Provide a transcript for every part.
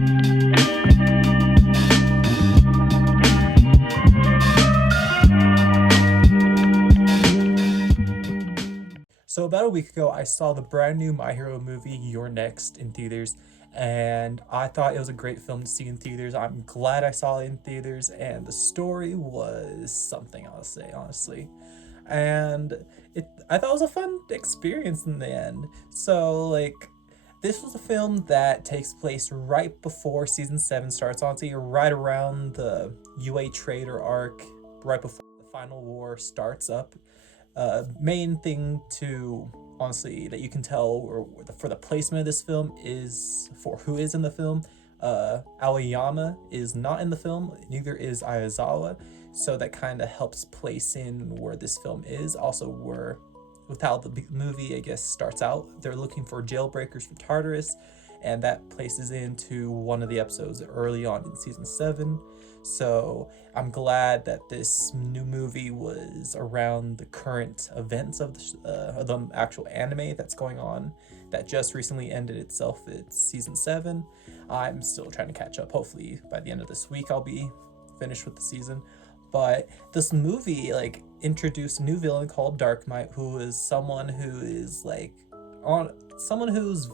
So about a week ago, I saw the brand new My Hero movie, You're Next, in theaters, and I thought it was a great film to see in theaters. I'm glad I saw it in theaters, and the story was something, I'll say, honestly. And I thought it was a fun experience in the end. So, like, this was a film that takes place right before season 7 starts, honestly, right around the UA Trader arc, right before the final war starts up. Main thing to honestly that you can tell or for the placement of this film is for who is in the film. Aoyama is not in the film, neither is Ayazawa, so that kind of helps place in where this film is. Also, where with how the movie I guess starts out, they're looking for jailbreakers from Tartarus, and that places into one of the episodes early on in season 7. So I'm glad that this new movie was around the current events of the actual anime that's going on, that just recently ended itself. It's season 7. I'm still trying to catch up. Hopefully by the end of this week I'll be finished with the season. But this movie like introduced a new villain called Darkmite, who is someone who is like on someone who's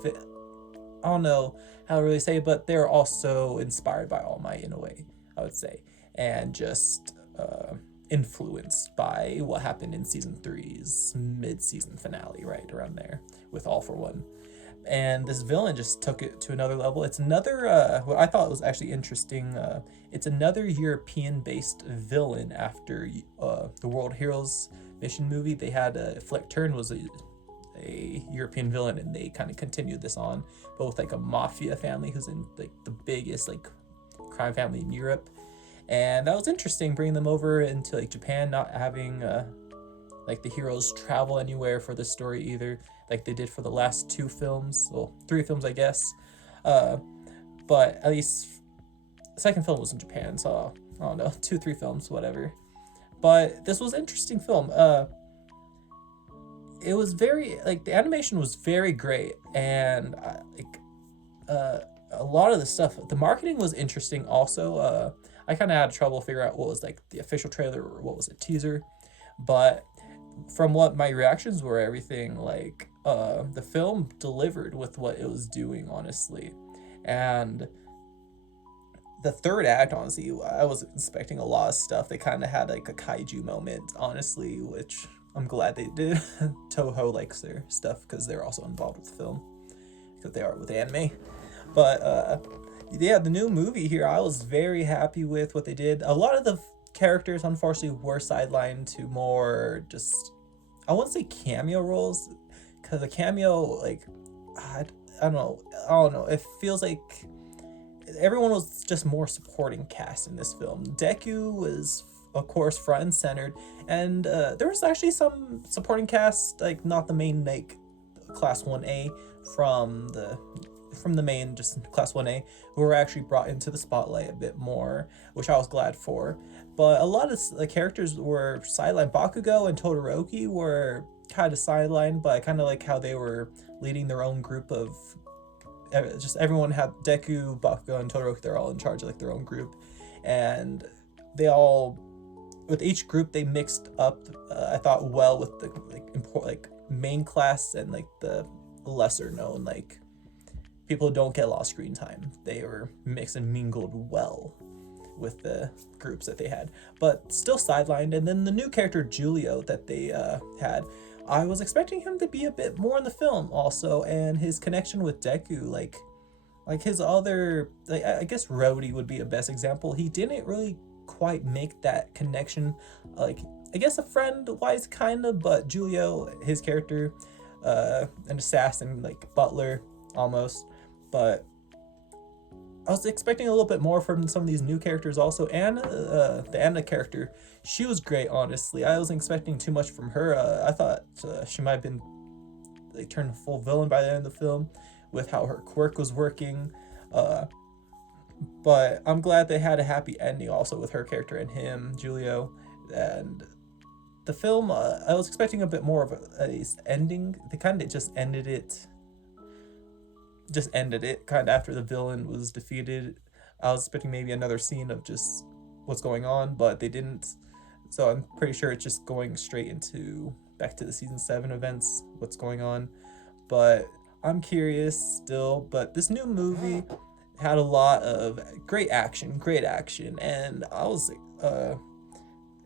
I don't know how to really say it, but they're also inspired by All Might in a way, I would say, and just influenced by what happened in season 3's mid-season finale, right around there, with All for One. And this villain just took it to another level. It's another, what I thought was actually interesting. It's another European-based villain after the World Heroes Mission movie. They had Fleck Turn was a European villain, and they kind of continued this on, but with like a mafia family who's in like the biggest like crime family in Europe. And that was interesting, bringing them over into like Japan, not having like the heroes travel anywhere for the story either, like they did for the last 2 films, well 3 films I guess. But at least the second film was in Japan, so I don't know, 2-3 films, whatever. But this was an interesting film. It was very like the animation was very great, and a lot of the stuff, the marketing was interesting also. I kind of had trouble figuring out what was like the official trailer or what was a teaser, but from what my reactions were, everything like the film delivered with what it was doing, honestly. And the third act, honestly, I was expecting a lot of stuff. They kind of had like a kaiju moment, honestly, which I'm glad they did. Toho likes their stuff because they're also involved with the film, because they are with anime. But yeah, the new movie here, I was very happy with what they did. A lot of the characters, unfortunately, were sidelined to more just, I wouldn't say cameo roles, because a cameo, like, I don't know. It feels like everyone was just more supporting cast in this film. Deku was, of course, front and centered, and there was actually some supporting cast, like not the main like class 1A from the main just class 1A, who were actually brought into the spotlight a bit more, which I was glad for. But a lot of the characters were sidelined. Bakugo and Todoroki were kind of sidelined, but I kind of like how they were leading their own group of just everyone had Deku, Bakugo, and Todoroki. They're all in charge of like their own group, and they all, with each group, they mixed up. I thought well with the like main class and like the lesser known like people who don't get a lot of screen time. They were mixed and mingled well with the groups that they had, but still sidelined. And then the new character Julio that they had, I was expecting him to be a bit more in the film also, and his connection with Deku, like his other, like, I guess Rhodey would be a best example. He didn't really quite make that connection, like I guess a friend wise kind of, but Julio, his character, an assassin, like butler almost. But I was expecting a little bit more from some of these new characters also. Anna, the Anna character, she was great, honestly. I wasn't expecting too much from her. I thought she might have been like turned full villain by the end of the film with how her quirk was working. But I'm glad they had a happy ending also with her character and him, Julio. And the film, I was expecting a bit more of a ending. They kind of just ended it just ended it kind of after the villain was defeated. I was expecting maybe another scene of just what's going on, but they didn't. So I'm pretty sure it's just going straight into back to the season 7 events, what's going on. But I'm curious still. But this new movie had a lot of great action, and I was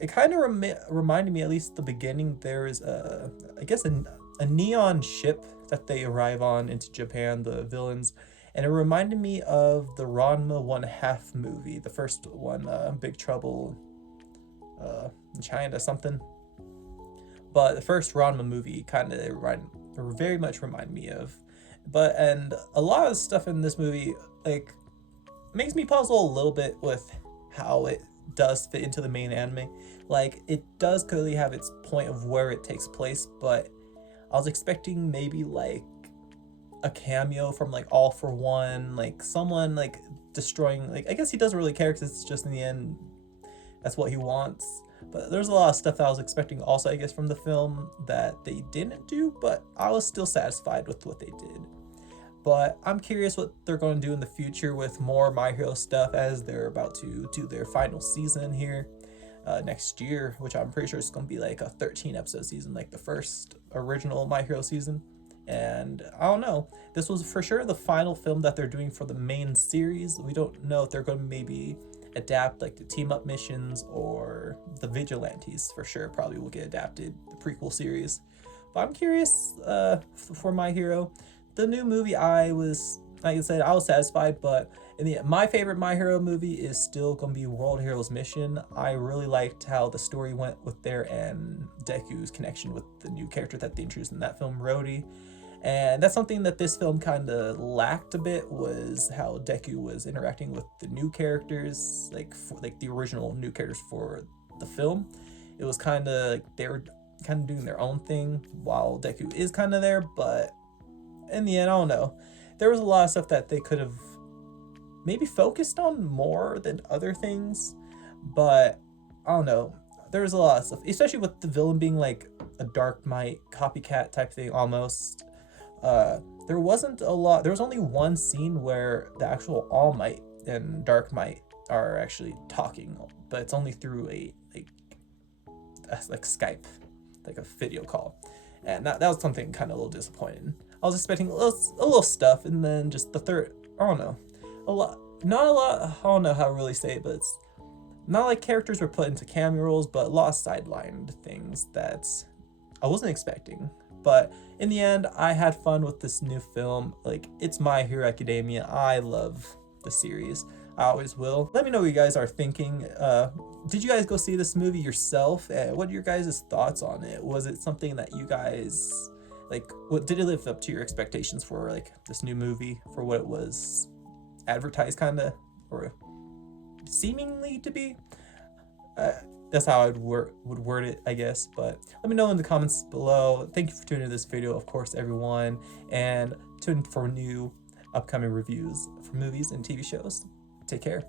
it kind of reminded me, at least at the beginning, there is I guess a neon ship that they arrive on into Japan, the villains, and it reminded me of the Ranma 1/2 movie, the first one, Big Trouble in China something. But the first Ranma movie kind of very much remind me of. But and a lot of stuff in this movie like makes me puzzle a little bit with how it does fit into the main anime. Like it does clearly have its point of where it takes place, but I was expecting maybe like a cameo from like All for One, like someone like destroying, like I guess he doesn't really care because it's just in the end that's what he wants. But there's a lot of stuff that I was expecting also, I guess, from the film that they didn't do, but I was still satisfied with what they did. But I'm curious what they're going to do in the future with more My Hero stuff, as they're about to do their final season here next year, which I'm pretty sure is going to be like a 13 episode season, like the first original My Hero season. And I don't know, this was for sure the final film that they're doing for the main series. We don't know if they're going to maybe adapt like the team up missions, or the vigilantes for sure probably will get adapted, the prequel series. But I'm curious for My Hero. The new movie, I was, like I said, I was satisfied, but my favorite My Hero movie is still gonna be World Heroes Mission. I really liked how the story went with there, and Deku's connection with the new character that they introduced in that film, Rhodey. And that's something that this film kind of lacked a bit, was how Deku was interacting with the new characters, like the original new characters for the film. It was kind of like they were kind of doing their own thing while Deku is kind of there, but in the end, I don't know. There was a lot of stuff that they could have maybe focused on more than other things, but I don't know. There was a lot of stuff, especially with the villain being like a Dark Might copycat type thing almost. There wasn't a lot. There was only one scene where the actual All Might and Dark Might are actually talking, but it's only through a like Skype, like a video call, and that was something kind of a little disappointing. I was expecting a little stuff, and then just the third, I don't know, not a lot, I don't know how to really say it, but it's not like characters were put into cameo roles, but a lot of sidelined things that I wasn't expecting. But in the end, I had fun with this new film. Like, it's My Hero Academia. I love the series. I always will. Let me know what you guys are thinking. Did you guys go see this movie yourself? What are your guys' thoughts on it? Was it something that you guys, like, what did it live up to your expectations for, like, this new movie, for what it was advertised kind of, or seemingly to be? That's how I would word it, I guess. But let me know in the comments below. Thank you for tuning into this video, of course, everyone, and tune in for new upcoming reviews for movies and TV shows. Take care.